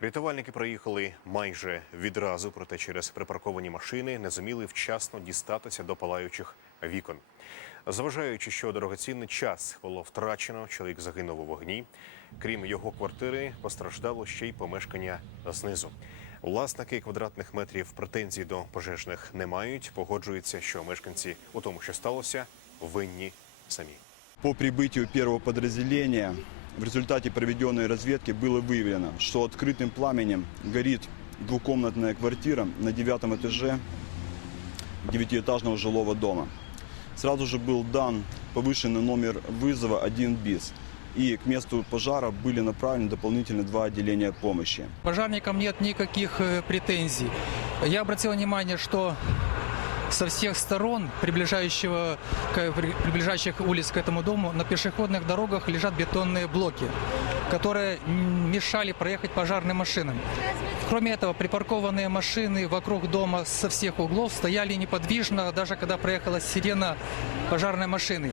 Рятувальники приїхали майже відразу, проте через припарковані машини не зуміли вчасно дістатися до палаючих вікон. Зважаючи, що дорогоцінний час було втрачено, чоловік загинув у вогні. Крім його квартири, постраждало ще й помешкання знизу. Власники квадратних метрів претензій до пожежних не мають. Погоджуються, що мешканці у тому, що сталося, винні самі. По прибытию первого подразделения в результате проведенной разведки было выявлено, что открытым пламенем горит двухкомнатная квартира на девятом этаже девятиэтажного жилого дома. Сразу же был дан повышенный номер вызова 1 БИС. И к месту пожара были направлены дополнительно два отделения помощи. Пожарникам нет никаких э, претензий. Я обратил внимание, что со всех сторон приближающего, приближающих улиц к этому дому на пешеходных дорогах лежат бетонные блоки, которые мешали проехать пожарным машинам. Кроме этого, припаркованные машины вокруг дома со всех углов стояли неподвижно, даже когда проехала сирена пожарной машины.